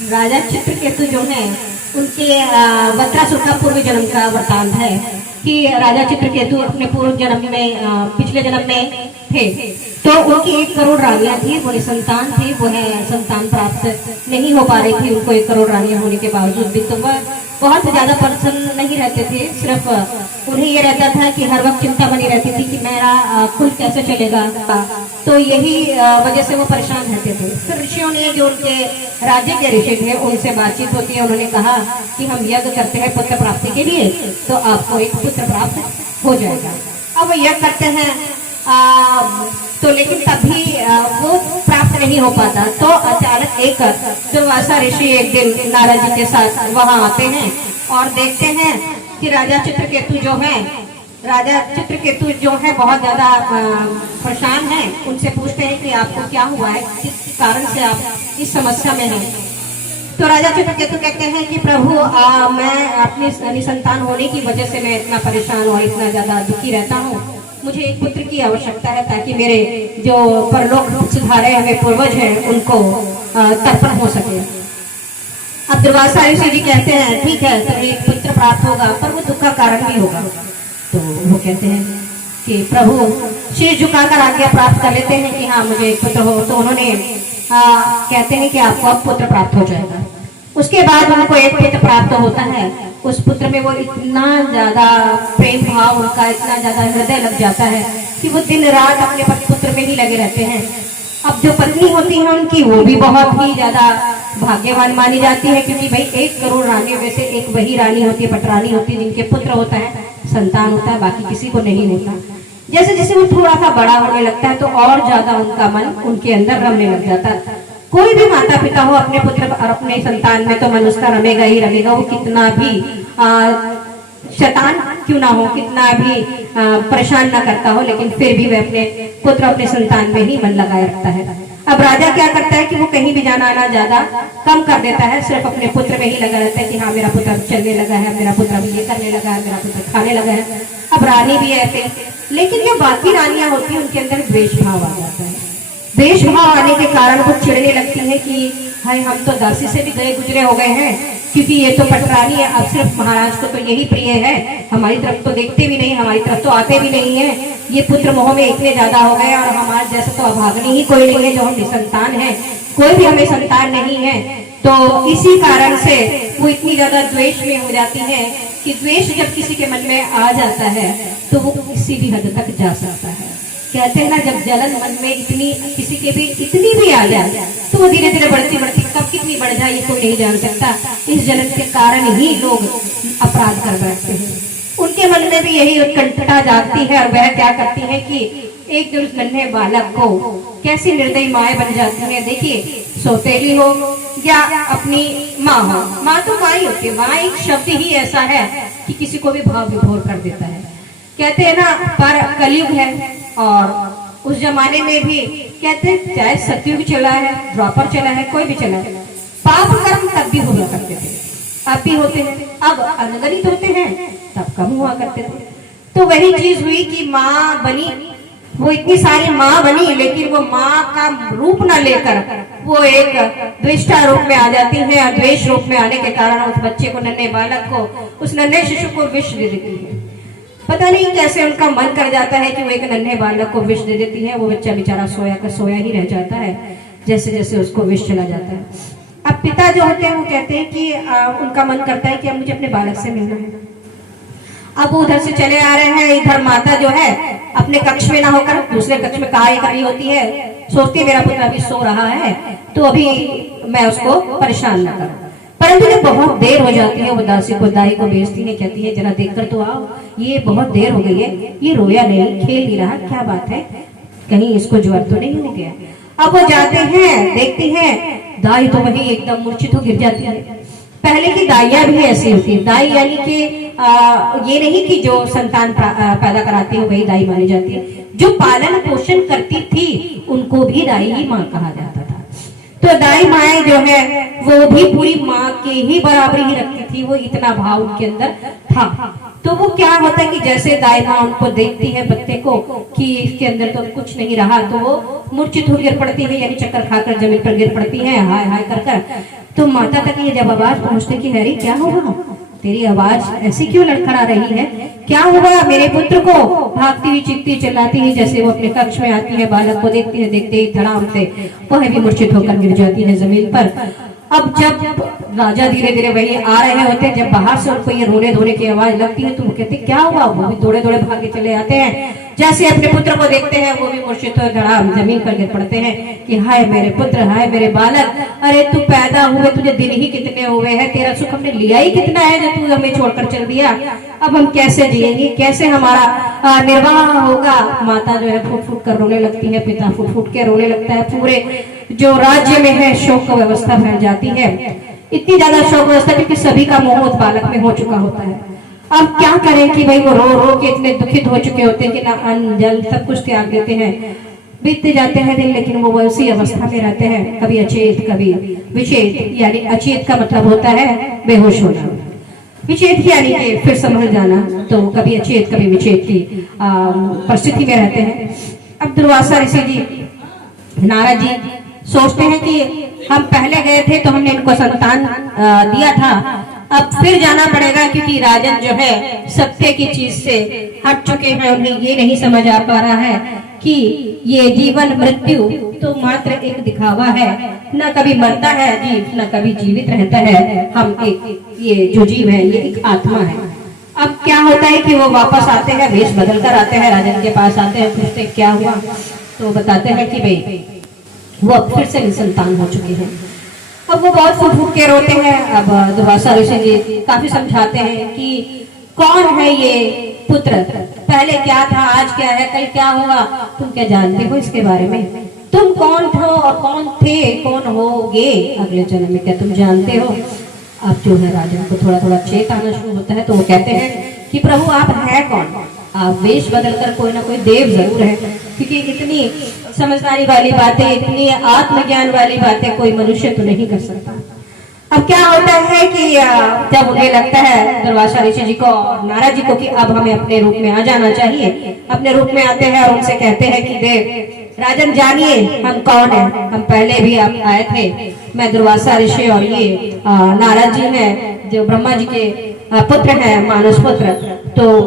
राजा चित्रकेतु जो है उनके वज्रासुर का पूर्व जन्म का वृतांत है कि राजा चित्रकेतु अपने पूर्व जन्म में पिछले जन्म में थे। तो उनकी 1 करोड़ रानियां थी, वो निसंतान थी, वो है संतान प्राप्त नहीं हो पा रही थी उनको 1 करोड़ रानियां होने के बावजूद भी। तो वह बहुत ज्यादा प्रसन्न नहीं रहते थे, सिर्फ उन्हें ये रहता था कि हर वक्त चिंता बनी रहती थी कि मेरा कुल कैसे चलेगा। तो यही वजह से वो परेशान रहते थे। फिर ऋषियों ने, जो उनके राज्य के ऋषि थे, उनसे बातचीत होती है। उन्होंने कहा कि हम यज्ञ करते हैं पुत्र प्राप्ति के लिए, तो आपको एक पुत्र प्राप्त हो जाएगा। अब वो यज्ञ करते हैं तो लेकिन तभी वो प्राप्त नहीं हो पाता। तो अचानक एक दुर्वासा ऋषि एक दिन नारद जी के साथ वहां आते हैं और देखते हैं कि राजा चित्रकेतु जो है बहुत ज्यादा परेशान है। उनसे पूछते हैं कि आपको क्या हुआ है, किस कारण से आप इस समस्या में हैं। तो राजा चित्रकेतु कहते हैं कि प्रभु मैं अपनी निसंतान होने की वजह से मैं इतना परेशान और इतना ज्यादा दुखी रहता हूँ। मुझे एक पुत्र की आवश्यकता है ताकि मेरे जो परलोक सुधारे हुए पूर्वज हैं उनको तर्पण हो सके। अब दुर्वासा ऋषि जी कहते हैं ठीक है, तुम्हें एक पुत्र प्राप्त होगा, पर वो दुख का कारण भी होगा। तो वो कहते हैं कि प्रभु शीश झुकाकर आज्ञा प्राप्त कर लेते हैं कि हाँ मुझे एक पुत्र हो। तो उन्होंने कहते हैं कि आपको अब पुत्र प्राप्त हो जाएगा। उसके बाद उनको एक पुत्र प्राप्त होता है। उस पुत्र में वो इतना ज्यादा प्रेम भाव, उनका इतना ज्यादा हृदय लग जाता है कि वो दिन रात अपने पुत्र में ही लगे रहते हैं। अब जो पत्नी होती है उनकी, वो भी बहुत ही ज्यादा भाग्यवान मानी जाती है, क्योंकि भाई 1 करोड़ रानियों में से एक वही रानी होती है, पटरानी होती है, जिनके पुत्र होता है, संतान होता है, बाकी किसी को नहीं होता। जैसे जैसे वो थोड़ा सा बड़ा होने लगता है तो और ज्यादा उनका मन उनके अंदर रमने लग जाता है। कोई भी माता पिता हो, अपने पुत्र और अपने संतान में तो मन उसका रमेगा ही रमेगा। वो कितना भी शैतान क्यों ना हो, कितना भी परेशान ना करता हो, लेकिन फिर भी वह अपने पुत्र अपने संतान में ही मन लगाए रखता है। अब राजा क्या करता है कि वो कहीं भी जाना आना ज्यादा कम कर देता है, सिर्फ अपने पुत्र में ही लगा रहता है कि हाँ मेरा पुत्र चलने लगा है, मेरा पुत्र अभी ये करने लगा है, मेरा पुत्र खाने लगा है। अब रानी भी ऐसे, लेकिन जो बाकी रानियां होती हैं उनके अंदर द्वेष भाव आ जाता है। द्वेष भाव आने के कारण वो चिढ़ने लगती है कि हाय हम तो दासी से भी गए गुजरे हो गए हैं, क्योंकि ये तो पटरानी है, अब सिर्फ महाराज को तो यही प्रिय है, हमारी तरफ तो देखते भी नहीं, हमारी तरफ तो आते भी नहीं है। ये पुत्र मोह में इतने ज्यादा हो गए और हमारे जैसे तो अभागनी ही कोई नहीं है, जो हम निसंतान है, कोई भी हमें संतान नहीं है। तो इसी कारण से वो इतनी ज्यादा द्वेष में हो जाती है कि द्वेष जब किसी के मन में आ जाता है तो वो किसी भी हद तक जा सकता है। कहते हैं ना, जब जलन मन में इतनी किसी के भी इतनी भी आ जाए तो वो धीरे धीरे बढ़ती बढ़ती कब कितनी बढ़ जाए ये कोई नहीं जान सकता। इस जलन के कारण ही लोग अपराध कर बैठते हैं। उनके मन में भी यही उत्कंठा जागती है और वह क्या करती है कि एक दिन उस नन्हे बालक को कैसी निर्दयी माए बन जाती है। देखिए, सौतेली हो या अपनी माँ हो, माँ तो माँ ही होती है। माँ एक शब्द ही ऐसा है कि किसी को भी भाव विभोर कर देता है। कहते हैं ना, पर कलयुग है और उस जमाने में भी कहते हैं चाहे सतयुग चला है, द्वापर चला है, कोई भी चला है, पाप कर्म तब भी हुआ करते थे, अब भी होते हैं। अब अनगणित होते हैं, तब कम हुआ करते थे। तो वही चीज हुई कि माँ बनी, वो इतनी सारी माँ बनी, लेकिन वो माँ का रूप न लेकर वो एक द्वेष्टा रूप में आ जाती है। और द्वेष रूप में आने के कारण उस बच्चे को, नन्हे बालक को, उस नन्हे शिशु को विष दे देती है। पता नहीं कैसे उनका मन कर जाता है कि वो एक नन्हे बालक को विष दे देती है। वो बच्चा बेचारा सोया का सोया ही रह जाता है, जैसे जैसे उसको विष चला जाता है। अब पिता जो होते हैं वो कहते हैं कि उनका मन करता है कि अब मुझे अपने बालक से मिलना है। अब वो उधर से चले आ रहे हैं, इधर माता जो है अपने कक्ष में ना होकर दूसरे कक्ष में कहा कर रही होती है, सोचती है मेरा पुत्र अभी सो रहा है तो अभी मैं उसको परेशान ना करूं। परंतु जब बहुत देर हो जाती है, वो दासी को दाई को भेजती है, कहती है जरा देखकर तो आओ, ये बहुत देर हो गई है, ये रोया नहीं, खेल नहीं रहा, क्या बात है, कहीं इसको ज्वर तो नहीं हो गया। अब वो जाते हैं, देखती हैं, दाई तो वही एकदम मूर्छित हो गिर जाती है। पहले की दाइयां भी ऐसी होती है। दाई यानी कि ये नहीं कि जो संतान पैदा कराती है वही दाई मानी जाती है, जो पालन पोषण करती थी उनको भी दाई ही माँ कहा जाता था। तो दाई माएँ जो है वो भी पूरी माँ के ही बराबरी ही रखती थी, वो इतना भाव उनके अंदर था। तो वो क्या होता है कि जैसे दाई माँ उनको देखती है बच्चे को कि इसके अंदर तो कुछ नहीं रहा, तो वो मूर्छित हो गिर पड़ती है, यानी चक्कर खाकर जमीन पर गिर पड़ती है, हाय हाय कर कर। तो माता तक ये जब आवाज पहुंचते कि हैरी क्या हुआ, तेरी आवाज ऐसी क्यों लड़खड़ा रही है, क्या हुआ मेरे पुत्र को। भागती हुई चिखती चिल्लाती है, जैसे वो अपने कक्ष में आती है, बालक को देखती है, देखते ही धड़ाम से वह भी मूर्छित होकर गिर जाती है जमीन पर। अब जब राजा धीरे धीरे वही आ रहे होते हैं, जब बाहर से उनको ये रोने धोने की आवाज लगती है तो वो कहते क्या हुआ, वो भी दौड़े दौड़े भाग के चले आते हैं। जैसे अपने पुत्र को देखते हैं वो भी मूर्छित हो धड़ाम जमीन पर गिर पड़ते हैं कि हाय मेरे पुत्र, हाय मेरे बालक, अरे तू पैदा हुए तुझे दिन ही कितने हुए हैं, तेरा सुख हमने लिया ही कितना है जो तू हमें छोड़कर चल दिया, अब हम कैसे जिएंगे, कैसे हमारा निर्वाह होगा। माता जो है फूट फूट कर रोने लगती है, पिता फूट फूट के रोने लगता है, पूरे जो राज्य में है शोक व्यवस्था फैल जाती है। इतनी ज्यादा शोक व्यवस्था क्योंकि सभी का मोह उस बालक में हो चुका होता है। अब क्या करें कि भाई वो रो रो के इतने दुखित हो चुके होते हैं कि ना अन्न जल सब कुछ त्याग देते हैं, बीतते जाते हैं दिन, लेकिन वो उसी अवस्था में रहते हैं, कभी अचेत कभी विचेत। यानी अचेत का मतलब होता है बेहोश होना, विचेत यानी कि फिर संभल जाना, तो कभी अचेत कभी विचेत की परिस्थिति में रहते हैं। अब दुर्वासा ऋषि जी, नारद जी सोचते हैं कि हम पहले गए थे तो हमने इनको संतान दिया था, अब फिर जाना पड़ेगा क्योंकि राजन जो है सत्य की चीज से हट चुके हैं, उन्हें ये नहीं समझ आ पा रहा है कि ये जीवन मृत्यु तो मात्र एक दिखावा है, न कभी मरता है जीव, न कभी जीवित रहता है। हम एक ये जो जीव है ये एक आत्मा है। अब क्या होता है कि वो वापस आते हैं, वेश बदल कर आते हैं, राजन के पास आते हैं, पूछते क्या हुआ, तो बताते हैं कि भाई वो अब फिर से निसंतान हो चुके हैं। अब वो बहुत फूट फूट के रोते हैं। अब दुर्वासा ऋषि जी काफी समझाते हैं कि कौन है ये पुत्र, पहले क्या था, आज क्या है, कल क्या होगा, तुम क्या जानते हो इसके बारे में, तुम कौन हो और कौन थे, कौन होगे अगले जन्म में, क्या तुम जानते हो। अब जो है राजन को थोड़ा थोड़ा चेत आना शुरू होता है, तो वो कहते हैं कि प्रभु आप है कौन, आप वेश बदलकर कोई ना कोई देव जरूर है, क्योंकि इतनी समझदारी वाली बातें, इतनी आत्मज्ञान वाली बातें कोई मनुष्य तो नहीं कर सकता। अब क्या होता है कि जब उन्हें लगता है दुर्वासा ऋषि जी को और नारद जी को कि अब हमें अपने रूप में आ जाना चाहिए, अपने रूप में आते हैं और उनसे कहते हैं कि देव राजन जानिए हम कौन है, हम पहले भी आप आए थे, मैं दुर्वासा ऋषि और ये नारद जी हैं जो ब्रह्मा जी के पुत्र हैं, मानस पुत्र। तो